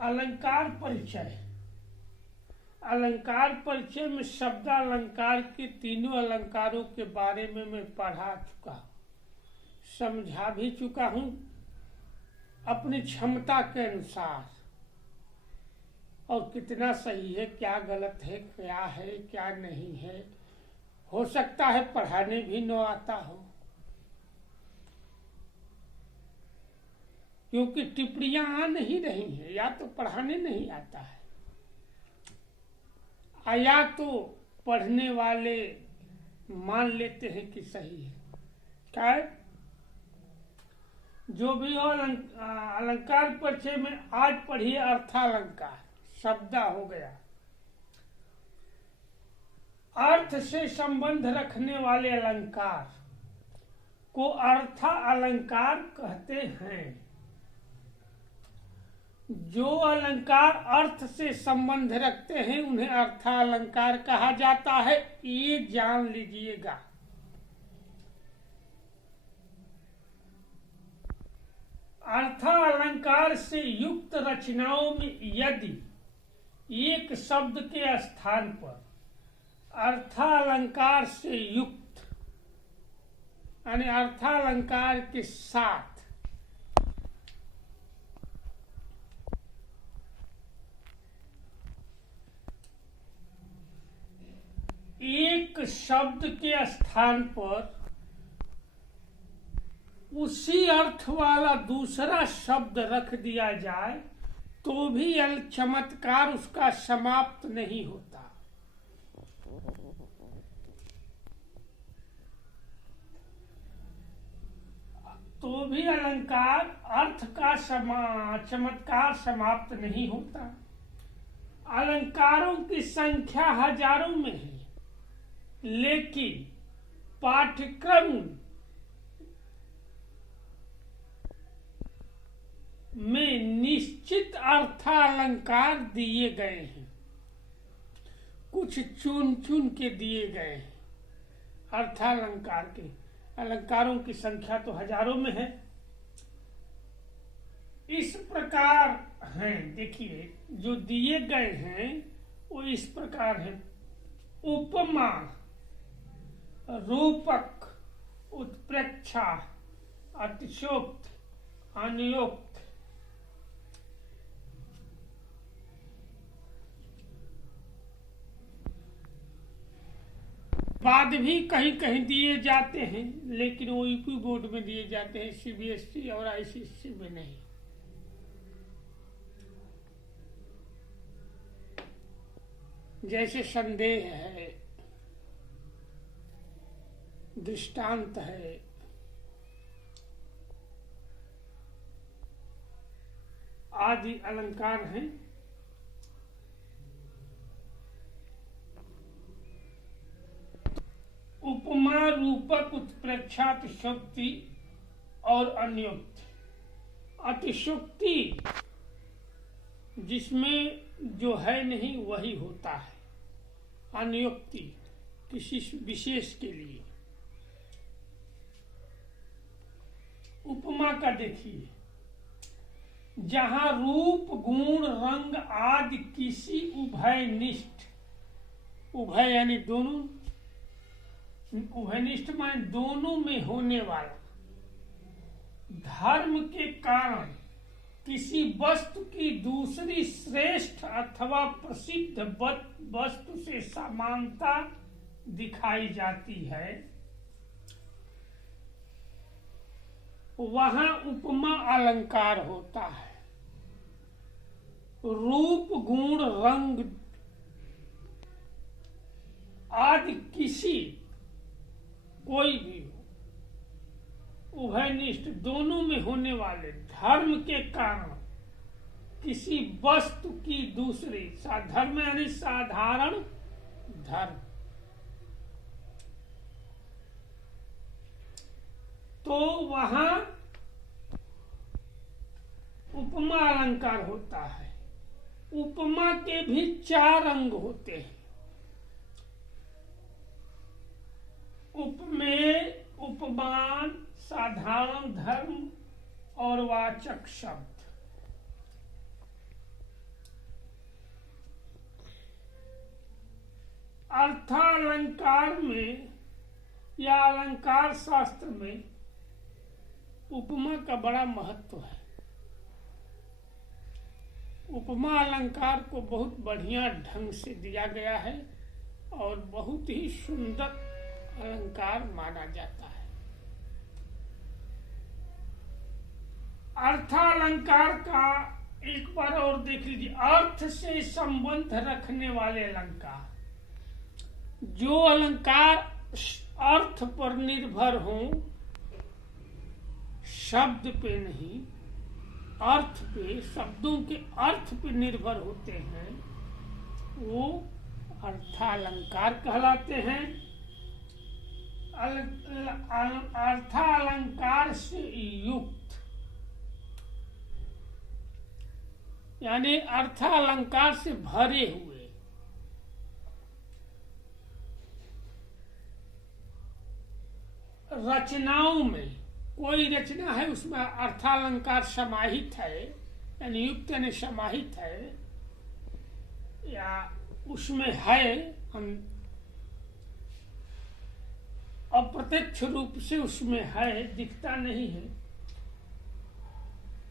अलंकार परिचय। अलंकार परिचय में शब्दालंकार के तीनों अलंकारों के बारे में मैं पढ़ा चुका, समझा भी चुका हूँ अपनी क्षमता के अनुसार, और कितना सही है, क्या गलत है, क्या नहीं है। हो सकता है पढ़ाने भी न आता हो, क्योंकि टिप्पणियां आ नहीं रही हैं, या तो पढ़ाने नहीं आता है, या तो पढ़ने वाले मान लेते हैं कि सही है। क्या है? जो भी हो, अलंकार परिचय में आज पढ़िए अर्थालंकार। शब्दा हो गया, अर्थ से संबंध रखने वाले अलंकार को अर्था अलंकार कहते हैं। जो अलंकार अर्थ से संबंध रखते हैं उन्हें अर्थालंकार कहा जाता है, ये जान लीजिएगा। अर्थालंकार से युक्त रचनाओं में यदि एक शब्द के स्थान पर अर्थालंकार से युक्त यानी अर्थालंकार के साथ एक शब्द के स्थान पर उसी अर्थ वाला दूसरा शब्द रख दिया जाए तो भी चमत्कार उसका समाप्त नहीं होता। तो भी अलंकार अर्थ का चमत्कार समाप्त नहीं होता। अलंकारों की संख्या हजारों में है, लेकिन पाठ्यक्रम में निश्चित अर्थालंकार दिए गए हैं, कुछ चुन चुन के दिए गए हैं। अर्थालंकार के अलंकारों की संख्या तो हजारों में है। इस प्रकार हैं, देखिए जो दिए गए हैं वो इस प्रकार है। उपमा, रूपक, उत्प्रेक्षा, अतिशयोक्त, अनियोक्त। बाद भी कहीं कहीं दिए जाते हैं, लेकिन वो यूपी बोर्ड में दिए जाते हैं, सीबीएसई और आईसीएसई में नहीं। जैसे संदेह है, दृष्टांत है, आदि अलंकार हैं। उपमा, रूपक, उत्प्रेक्षा, अतिशयोक्ति और अन्योक्ति। अतिशयोक्ति जिसमें जो है नहीं वही होता है। अन्योक्ति किसी विशेष के लिए। उपमा का देखिए, जहां रूप, गुण, रंग आदि किसी उभयनिष्ठ, उभय यानी दोनों, उभयनिष्ठ माने दोनों में होने वाला धर्म के कारण किसी वस्तु की दूसरी श्रेष्ठ अथवा प्रसिद्ध वस्तु से समानता दिखाई जाती है, वहां उपमा अलंकार होता है। रूप, गुण, रंग आदि किसी, कोई भी हो, उभयनिष्ठ दोनों में होने वाले धर्म के कारण किसी वस्तु की दूसरी, धर्म यानी साधारण धर्म, तो वहां उपमा अलंकार होता है। उपमा के भी 4 अंग होते हैं। उपमेय, उपमान, साधारण धर्म और वाचक शब्द। अर्थालंकार में या अलंकार शास्त्र में उपमा का बड़ा महत्व है। उपमा अलंकार को बहुत बढ़िया ढंग से दिया गया है और बहुत ही सुंदर अलंकार माना जाता है। अर्थालंकार का एक बार और देख लीजिए, अर्थ से संबंध रखने वाले अलंकार, जो अलंकार अर्थ पर निर्भर हो, शब्द पे नहीं, अर्थ पे, शब्दों के अर्थ पे निर्भर होते हैं, वो अर्थालंकार कहलाते हैं। अर्थालंकार से युक्त यानी अर्थालंकार से भरे हुए, रचनाओं में कोई रचना है उसमें अर्थालंकार समाहित है, यानी युक्त यानी समाहित है, या उसमें है, हम अप्रत्यक्ष रूप से उसमें है, दिखता नहीं है,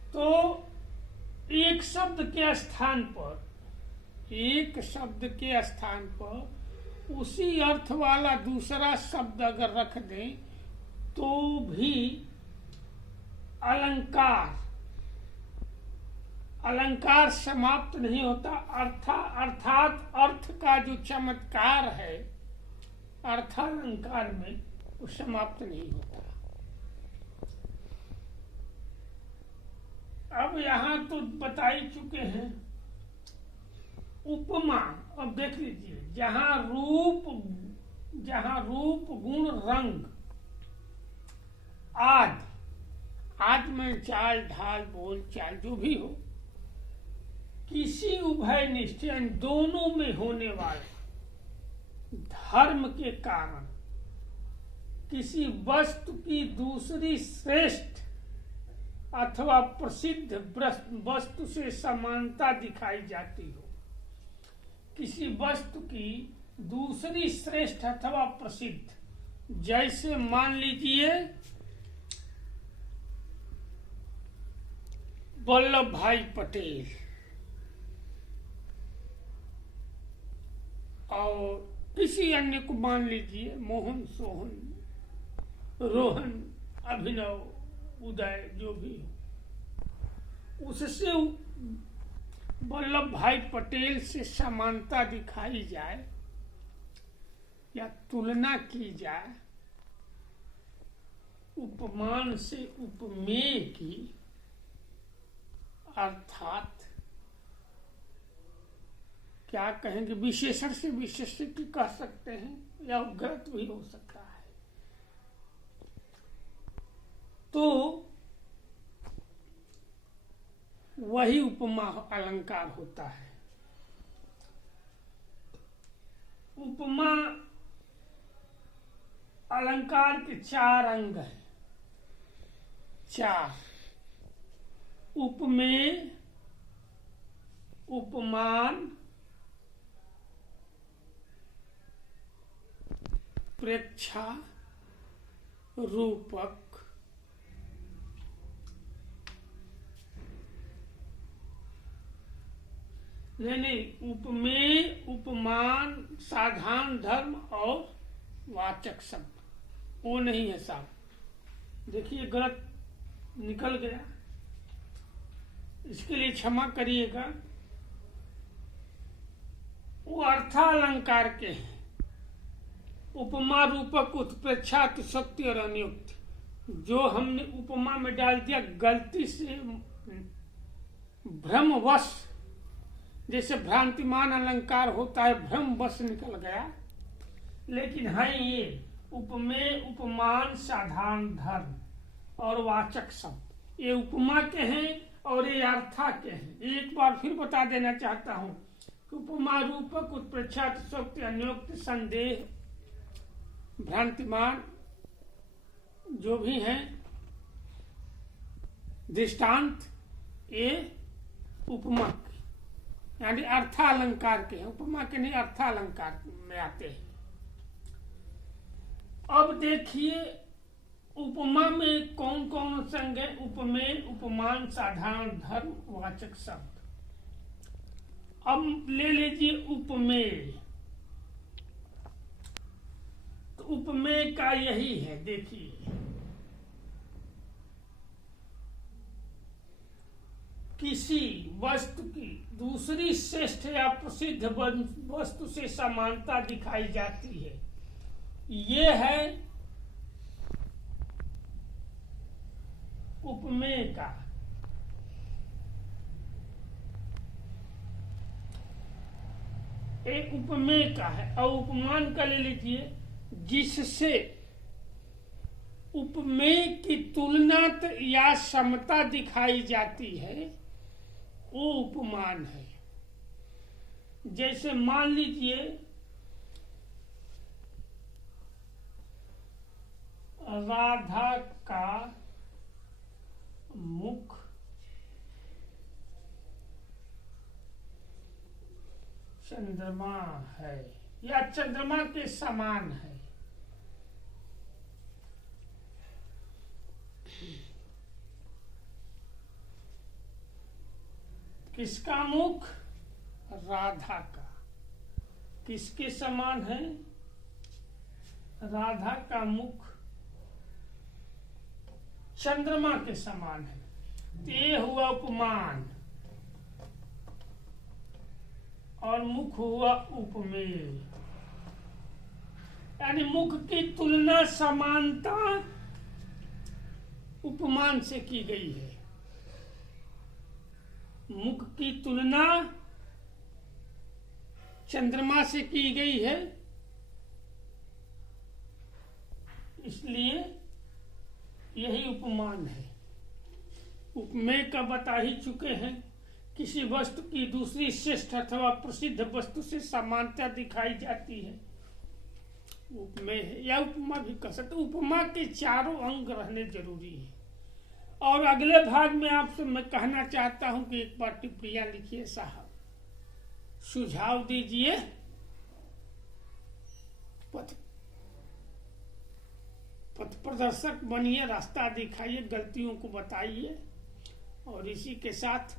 तो एक शब्द के स्थान पर उसी अर्थ वाला दूसरा शब्द अगर रख दें तो भी अलंकार समाप्त नहीं होता। अर्थात अर्थ का जो चमत्कार है अर्थालंकार में, वो समाप्त नहीं होता। अब यहाँ तो बता ही चुके हैं उपमा। अब देख लीजिए, जहाँ रूप गुण रंग आदि में चाल ढाल बोल चाल जो भी हो, किसी उभयनिष्ठ दोनों में होने वाले धर्म के कारण किसी वस्तु की दूसरी श्रेष्ठ अथवा प्रसिद्ध वस्तु से समानता दिखाई जाती हो, किसी वस्तु की दूसरी श्रेष्ठ अथवा प्रसिद्ध, जैसे मान लीजिए वल्लभ भाई पटेल और किसी अन्य को मान लीजिए मोहन, सोहन, रोहन, अभिनव, उदय, जो भी हो, उससे वल्लभ भाई पटेल से समानता दिखाई जाए या तुलना की जाए, उपमान से उपमेय की, अर्थात क्या कहेंगे, विशेषण से विशेष्य की कह सकते हैं या गलत भी हो सकता है। तो वही उपमा अलंकार होता है। उपमा अलंकार के चार अंग हैं, चार: उपमेय, उपमान, प्रेक्षा, रूपक, नहीं, उपमेय, उपमान, साधारण धर्म और वाचक शब्द, वो नहीं है साहब। देखिए गलत निकल गया, इसके लिए क्षमा करिएगा। वो अर्थालंकार के हैं, उपमा, रूपक, उत्प्रेक्षा, अतिशयोक्ति और अनुक्ति। जो हमने उपमा में डाल दिया गलती से, भ्रमवश, जैसे भ्रांतिमान अलंकार होता है, भ्रमवश निकल गया, लेकिन है ये उपमेय, उपमान, साधारण धर्म और वाचक शब्द, ये उपमा के हैं और ये अर्था के हैं। एक बार फिर बता देना चाहता हूं कि उपमा, रूपक, उत्प्रेक्षा, अतिशयोक्ति, अनुक्ति, संदेह, भ्रांतिमान जो भी हैं, दृष्टांत, ये उपमा। यानी अर्थालंकार के हैं, उपमा के नहीं, अर्थालंकार में आते हैं। अब देखिए उपमा में कौन कौन संग है। उपमेय, उपमान, साधारण, धर्म, वाचक शब्द। अब ले लीजिए उपमेय। तो उपमेय का यही है, देखिए किसी वस्तु की दूसरी श्रेष्ठ या प्रसिद्ध वस्तु से समानता दिखाई जाती है, ये है उपमेय का। एक उपमेय का है। और उपमान का ले लीजिए, जिससे उपमेय की तुलना या समता दिखाई जाती है, वो उपमान है। जैसे मान लीजिए राधा का मुख चंद्रमा है या चंद्रमा के समान है। किसका मुख? राधा का। किसके समान है? राधा का मुख चंद्रमा के समान है। ये हुआ उपमान और मुख हुआ उपमेय। यानी मुख की तुलना समानता उपमान से की गई है। मुख की तुलना चंद्रमा से की गई है, इसलिए यही उपमान है। उपमेय का बता ही चुके हैं, किसी वस्तु की दूसरी श्रेष्ठ अथवा प्रसिद्ध वस्तु से समानता दिखाई जाती है, उपमेय है। या उपमा भी कह सकते। उपमा के चारों अंग रहने जरूरी है। और अगले भाग में आपसे मैं कहना चाहता हूं कि एक बार टिप्पणियां लिखिए साहब, सुझाव दीजिए, पथ प्रदर्शक बनिए, रास्ता दिखाइए, गलतियों को बताइए। और इसी के साथ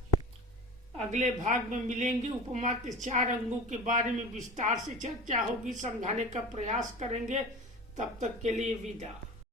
अगले भाग में मिलेंगे। उपमा के 4 अंगों के बारे में विस्तार से चर्चा होगी, समझाने का प्रयास करेंगे। तब तक के लिए विदा।